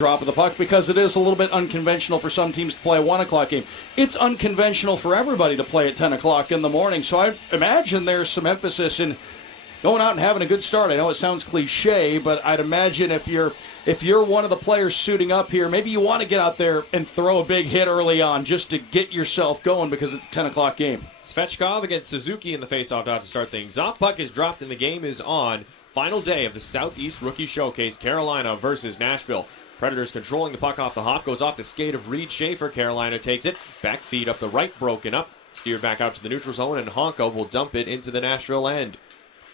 drop of the puck because it is a little bit unconventional for some teams to play a 1 o'clock game. It's unconventional for everybody to play at 10 o'clock in the morning. So I imagine there's some emphasis in going out and having a good start. I know it sounds cliche, but I'd imagine if you're one of the players suiting up here, maybe you want to get out there and throw a big hit early on just to get yourself going because it's a 10 o'clock game. Svechkov against Suzuki in the faceoff dot to start things off. Puck is dropped and the game is on. Final day of the Southeast Rookie Showcase, Carolina versus Nashville. Predators controlling the puck off the hop, goes off the skate of Reed Schaefer. Carolina takes it, back feed up the right, broken up, steered back out to the neutral zone, and Honka will dump it into the Nashville end.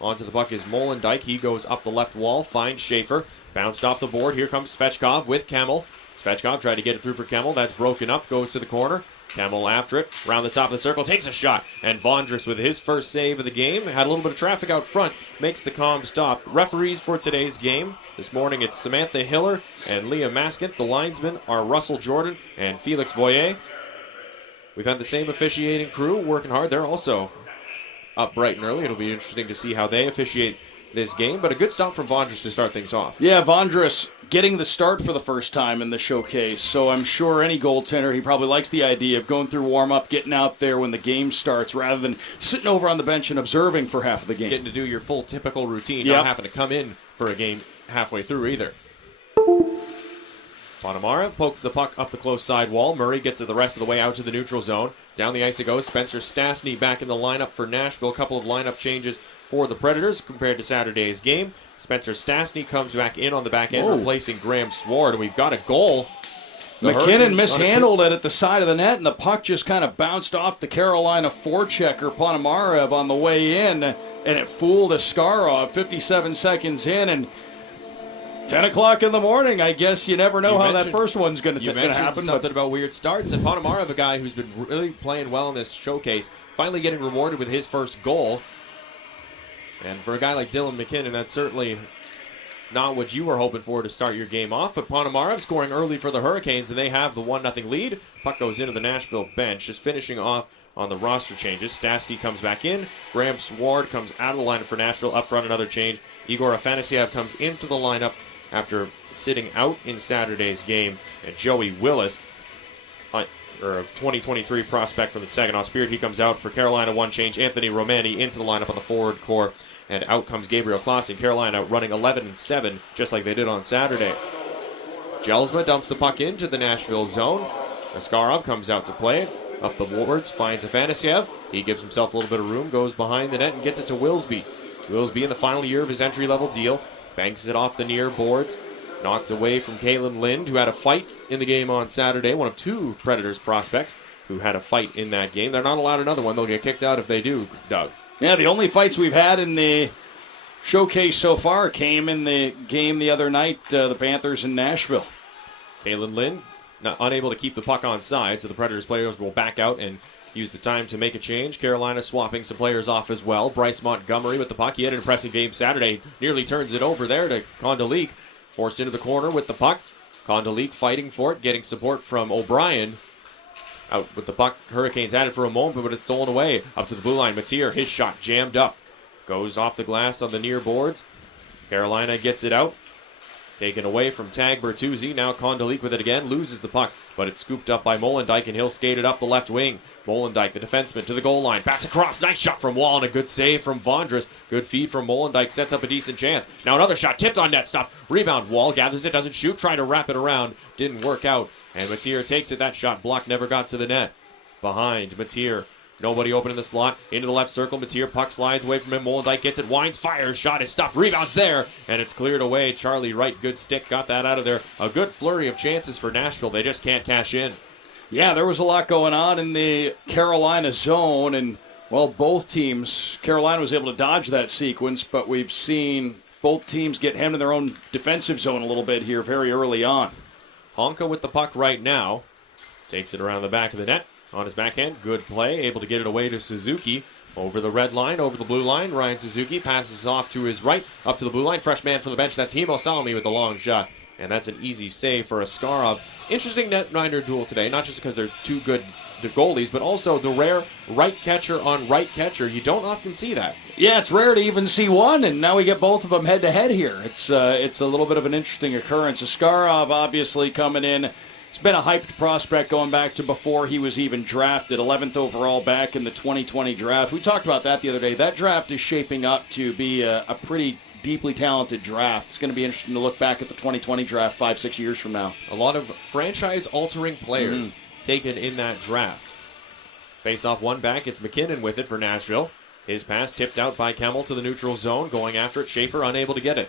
Onto the puck is Molendijk. He goes up the left wall, finds Schaefer, bounced off the board. Here comes Svechkov with Kemmel. Svechkov tried to get it through for Kemmel. That's broken up, goes to the corner. Kemmel after it, around the top of the circle, takes a shot. And Vondras with his first save of the game. Had a little bit of traffic out front, makes the calm stop. Referees for today's game. This morning it's Samantha Hiller and Leah Maskant. The linesmen are Russell Jordan and Felix Voyer. We've had the same officiating crew working hard. They're also up bright and early. It'll be interesting to see how they officiate this game, but a good stop from Vondras to start things off. Yeah, Vondras getting the start for the first time in the showcase, so I'm sure any goaltender, he probably likes the idea of going through warm-up, getting out there when the game starts, rather than sitting over on the bench and observing for half of the game. Getting to do your full typical routine, yep. Not having to come in for a game halfway through either. Ponomarev pokes the puck up the close side wall. Murray gets it the rest of the way out to the neutral zone. Down the ice it goes. Spencer Stastny back in the lineup for Nashville. A couple of lineup changes for the Predators compared to Saturday's game. Spencer Stastny comes back in on the back end, replacing Graham Sword. And we've got a goal. McKinnon mishandled it at the side of the net, and the puck just kind of bounced off the Carolina forechecker, Ponomarev, on the way in, and it fooled Askarov 57 seconds in, and 10 o'clock in the morning, I guess you never know how that first one's going to happen. Something about weird starts, and Ponomarev, a guy who's been really playing well in this showcase, finally getting rewarded with his first goal. And for a guy like Dylan McKinnon, that's certainly not what you were hoping for to start your game off. But Ponomarev scoring early for the Hurricanes, and they have the 1-0 lead. Puck goes into the Nashville bench, just finishing off on the roster changes. Stastny comes back in. Graham Sword comes out of the lineup for Nashville. Up front, another change. Igor Afanasyev comes into the lineup after sitting out in Saturday's game. And Joey Willis, a 2023 prospect from the Saginaw Spirit, he comes out for Carolina. One change. Anthony Romani into the lineup on the forward core. And out comes Gabriel Clausen. Carolina running 11-7, just like they did on Saturday. Jelsma dumps the puck into the Nashville zone. Askarov comes out to play. Up the boards, finds Afanasyev. He gives himself a little bit of room, goes behind the net, and gets it to Wilsby. Wilsby in the final year of his entry-level deal. Banks it off the near boards. Knocked away from Kalen Lind, who had a fight in the game on Saturday. One of two Predators prospects who had a fight in that game. They're not allowed another one. They'll get kicked out if they do, Doug. Yeah, the only fights we've had in the showcase so far came in the game the other night, the Panthers in Nashville. Kalen Lind unable to keep the puck on side, so the Predators players will back out and use the time to make a change. Carolina swapping some players off as well. Bryce Montgomery with the puck. He had an impressive game Saturday. Nearly turns it over there to Kondoleek. Forced into the corner with the puck. Kondoleek fighting for it, getting support from O'Brien. Out with the puck. Hurricanes had it for a moment, but it's stolen away. Up to the blue line. Matier, his shot jammed up. Goes off the glass on the near boards. Carolina gets it out. Taken away from Tag Bertuzzi. Now Kondoleek with it again. Loses the puck, but it's scooped up by Molendijk, and he'll skate it up the left wing. Molendijk, the defenseman, to the goal line. Pass across. Nice shot from Wall, and a good save from Vondras. Good feed from Molendijk. Sets up a decent chance. Now another shot. Tipped on net. Stop. Rebound. Wall gathers it. Doesn't shoot. Trying to wrap it around. Didn't work out. And Matier takes it. That shot blocked. Never got to the net. Behind Matier. Nobody open in the slot. Into the left circle. Matier, puck slides away from him. Molendijk gets it. Winds, fires. Shot is stopped. Rebounds there. And it's cleared away. Charlie Wright, good stick. Got that out of there. A good flurry of chances for Nashville. They just can't cash in. Yeah, there was a lot going on in the Carolina zone. And, well, both teams, Carolina was able to dodge that sequence, but we've seen both teams get hemmed in their own defensive zone a little bit here very early on. Honka with the puck right now. Takes it around the back of the net. On his backhand, good play, able to get it away to Suzuki. Over the red line, over the blue line, Ryan Suzuki passes off to his right, up to the blue line. Fresh man from the bench, that's Himo Salmi with the long shot. And that's an easy save for Askarov. Interesting netminder duel today, not just because they're two good goalies, but also the rare right catcher on right catcher. You don't often see that. Yeah, it's rare to even see one, and now we get both of them head-to-head here. It's a little bit of an interesting occurrence. Askarov obviously coming in. He's been a hyped prospect going back to before he was even drafted, 11th overall back in the 2020 draft. We talked about that the other day. That draft is shaping up to be a pretty deeply talented draft. It's going to be interesting to look back at the 2020 draft 5-6 years from now. A lot of franchise-altering players taken in that draft. Face-off one back. It's McKinnon with it for Nashville. His pass tipped out by Kemmel to the neutral zone. Going after it. Schaefer unable to get it.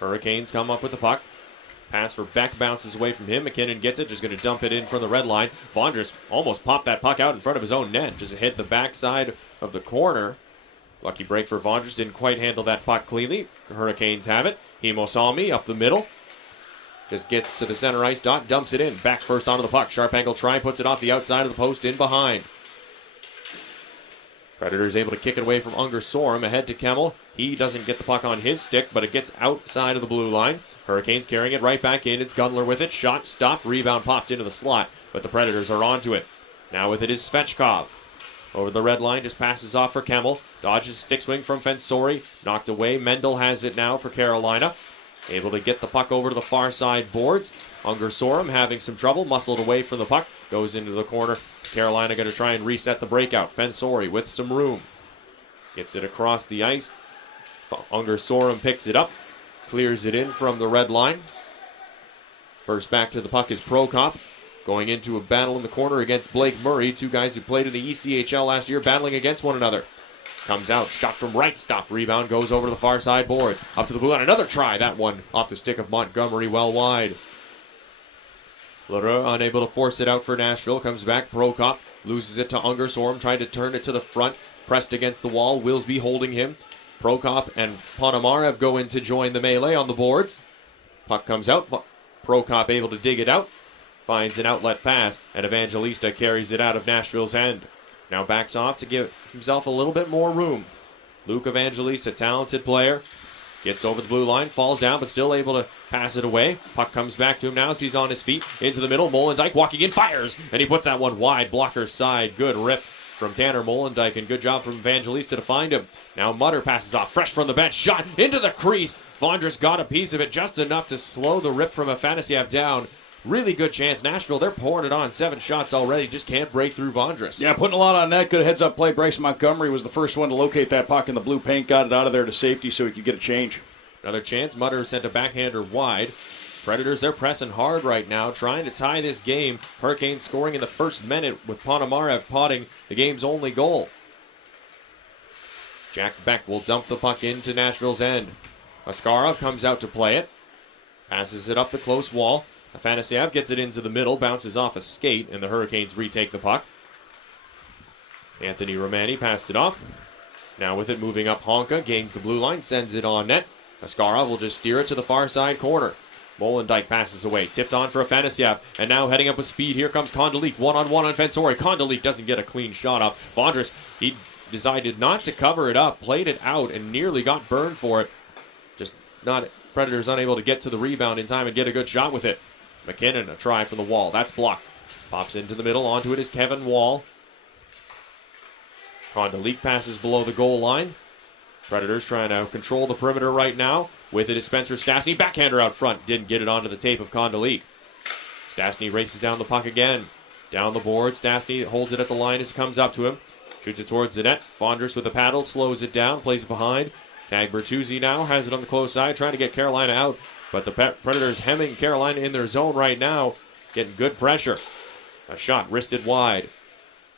Hurricanes come up with the puck. Pass for Beck bounces away from him. McKinnon gets it, just going to dump it in from the red line. Vondras almost popped that puck out in front of his own net. Just hit the backside of the corner. Lucky break for Vondras. Didn't quite handle that puck cleanly. The Hurricanes have it. Himosalmi up the middle. Just gets to the center ice dot, dumps it in. Back first onto the puck. Sharp angle try, puts it off the outside of the post in behind. Predators able to kick it away from Unger Sorum. Ahead to Kemmel. He doesn't get the puck on his stick, but it gets outside of the blue line. Hurricanes carrying it right back in. It's Gunler with it. Shot stopped. Rebound popped into the slot, but the Predators are onto it. Now with it is Svechkov. Over the red line, just passes off for Kemmel. Dodges stick swing from Fensori. Knocked away. Mendel has it now for Carolina. Able to get the puck over to the far side boards. Unger Sorum having some trouble. Muscled away from the puck. Goes into the corner. Carolina going to try and reset the breakout. Fensori with some room. Gets it across the ice. Unger Sorum picks it up. Clears it in from the red line. First back to the puck is Prokop. Going into a battle in the corner against Blake Murray. Two guys who played in the ECHL last year battling against one another. Comes out, shot from right, stop, rebound, goes over to the far side boards. Up to the blue line, another try. That one off the stick of Montgomery, well wide. Leroux unable to force it out for Nashville. Comes back, Prokop loses it to Unger Sorum. Tried to turn it to the front. Pressed against the wall, Wilsby holding him. Prokop and Ponomarev go in to join the melee on the boards. Puck comes out. Prokop able to dig it out. Finds an outlet pass, and Evangelista carries it out of Nashville's end. Now backs off to give himself a little bit more room. Luke Evangelista, talented player. Gets over the blue line, falls down, but still able to pass it away. Puck comes back to him now as he's on his feet. Into the middle, Molendijk walking in, fires! And he puts that one wide, blocker side. Good rip from Tanner Molendijk, and good job from Evangelista to find him. Now Mutter passes off, fresh from the bench, shot into the crease. Vondras got a piece of it, just enough to slow the rip from Afanasyev down. Really good chance. Nashville, they're pouring it on. 7 shots already. Just can't break through Vondras. Yeah, putting a lot on net. Good heads-up play. Bryce Montgomery was the first one to locate that puck in the blue paint. Got it out of there to safety so he could get a change. Another chance. Mutter sent a backhander wide. Predators, they're pressing hard right now, trying to tie this game. Hurricanes scoring in the first minute with Ponomarev potting the game's only goal. Jack Beck will dump the puck into Nashville's end. Askarov comes out to play it. Passes it up the close wall. Afanasyev gets it into the middle, bounces off a skate, and the Hurricanes retake the puck. Anthony Romani passed it off. Now with it moving up, Honka gains the blue line, sends it on net. Askarov will just steer it to the far side corner. Molendijk passes away, tipped on for Afanasyev, and now heading up with speed. Here comes Kondolik, one-on-one on Fensori. Kondolik doesn't get a clean shot off. Vondras, he decided not to cover it up, played it out, and nearly got burned for it. Just not Predators unable to get to the rebound in time and get a good shot with it. McKinnon, a try from the wall. That's blocked. Pops into the middle. Onto it is Kevin Wall. Kondolik passes below the goal line. Predators trying to control the perimeter right now. With it is Spencer Stastny. Backhander out front. Didn't get it onto the tape of Kondolik. Stastny races down the puck again. Down the board. Stastny holds it at the line as it comes up to him. Shoots it towards the net. Vondras with the paddle. Slows it down. Plays it behind. Tag Bertuzzi now. Has it on the close side. Trying to get Carolina out. But the Predators hemming Carolina in their zone right now. Getting good pressure. A shot wristed wide.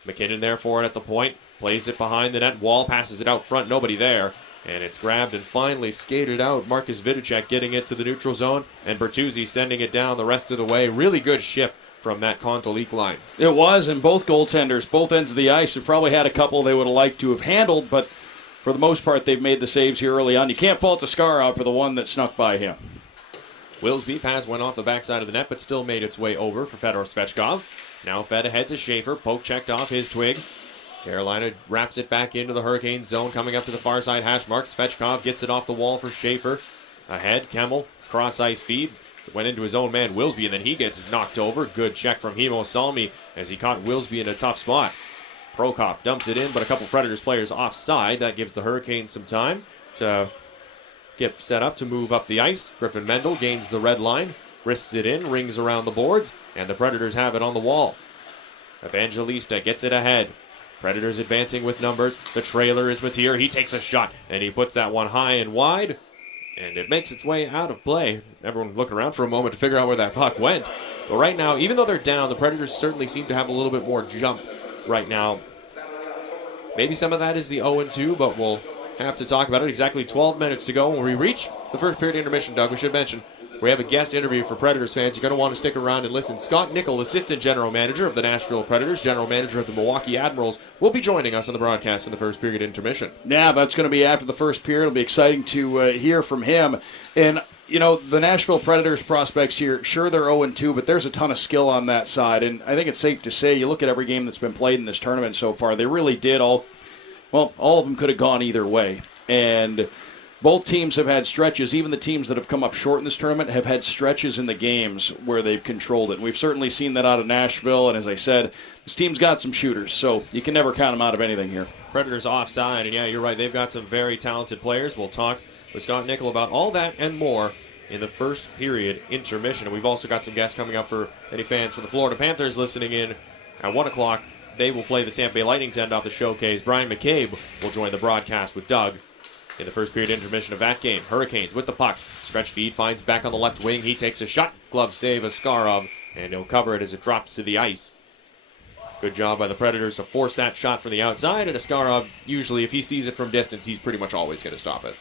McKinnon there for it at the point. Plays it behind the net. Wall passes it out front. Nobody there. And it's grabbed and finally skated out. Marcus Vidicek getting it to the neutral zone. And Bertuzzi sending it down the rest of the way. Really good shift from that Kondolik line. It was, and both goaltenders, both ends of the ice, have probably had a couple they would have liked to have handled, but for the most part, they've made the saves here early on. You can't fault Askarov for the one that snuck by him. Wilsby pass went off the backside of the net, but still made its way over for Fedor Svechkov. Now fed ahead to Schaefer. Poke checked off his twig. Carolina wraps it back into the Hurricane zone, coming up to the far side hash mark. Svechkov gets it off the wall for Schaefer. Ahead, Kemmel, cross ice feed. went into his own man, Wilsby, and then he gets knocked over. Good check from Himo Salmi as he caught Wilsby in a tough spot. Prokop dumps it in, but a couple Predators players offside. That gives the Hurricanes some time to get set up to move up the ice. Griffin Mendel gains the red line, wrists it in, rings around the boards, and the Predators have it on the wall. Evangelista gets it ahead. Predators advancing with numbers. The trailer is Mateer. He takes a shot, and he puts that one high and wide, and it makes its way out of play. Everyone looking around for a moment to figure out where that puck went. But right now, even though they're down, the Predators certainly seem to have a little bit more jump right now. Maybe some of that is the 0-2, but we'll have to talk about it. Exactly 12 minutes to go when we reach the first period intermission, Doug. We should mention we have a guest interview for Predators fans. You're going to want to stick around and listen. Scott Nickel, Assistant General Manager of the Nashville Predators, General Manager of the Milwaukee Admirals, will be joining us on the broadcast in the first period intermission. Yeah, that's going to be after the first period. It'll be exciting to hear from him. And, you know, the Nashville Predators prospects here, sure, they're 0-2, but there's a ton of skill on that side. And I think it's safe to say, you look at every game that's been played in this tournament so far, they really did all of them could have gone either way. And both teams have had stretches. Even the teams that have come up short in this tournament have had stretches in the games where they've controlled it. And we've certainly seen that out of Nashville. And as I said, this team's got some shooters, so you can never count them out of anything here. Predators offside, and yeah, you're right. They've got some very talented players. We'll talk with Scott Nickel about all that and more in the first period intermission. And we've also got some guests coming up for any fans for the Florida Panthers listening in at 1 o'clock. They will play the Tampa Bay Lightning to end off the showcase. Brian McCabe will join the broadcast with Doug in the first period intermission of that game. Hurricanes with the puck. Stretch feed finds back on the left wing. He takes a shot. Glove save Askarov, and he'll cover it as it drops to the ice. Good job by the Predators to force that shot from the outside, and Askarov, usually if he sees it from distance, he's pretty much always going to stop it.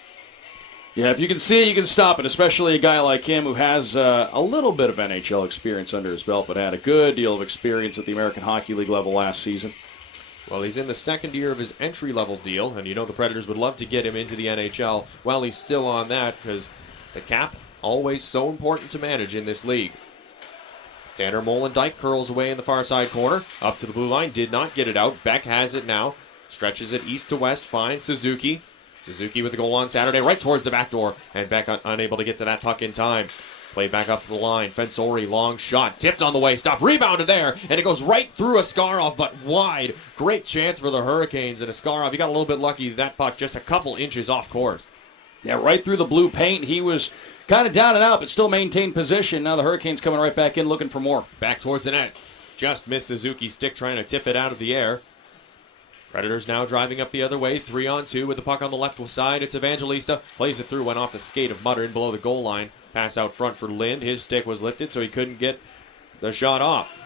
Yeah, if you can see it, you can stop it, especially a guy like him who has a little bit of NHL experience under his belt, but had a good deal of experience at the American Hockey League level last season. Well, he's in the second year of his entry-level deal, and you know the Predators would love to get him into the NHL while he's still on that, because the cap, always so important to manage in this league. Tanner Molendijk curls away in the far side corner, up to the blue line, did not get it out. Beck has it now, stretches it east to west, finds Suzuki. Suzuki with the goal on Saturday, right towards the back door, and Beck unable to get to that puck in time. Played back up to the line. Fensori, long shot. Tipped on the way. Stop. Rebounded there. And it goes right through Askarov, but wide. Great chance for the Hurricanes. And Askarov, he got a little bit lucky. That puck just a couple inches off course. Yeah, right through the blue paint. He was kind of down and out, but still maintained position. Now the Hurricanes coming right back in looking for more. Back towards the net. Just missed Suzuki's stick trying to tip it out of the air. Predators now driving up the other way. 3-on-2 with the puck on the left side. It's Evangelista. Plays it through. Went off the skate of Mutter in below the goal line. Pass out front for Lind. His stick was lifted, so he couldn't get the shot off.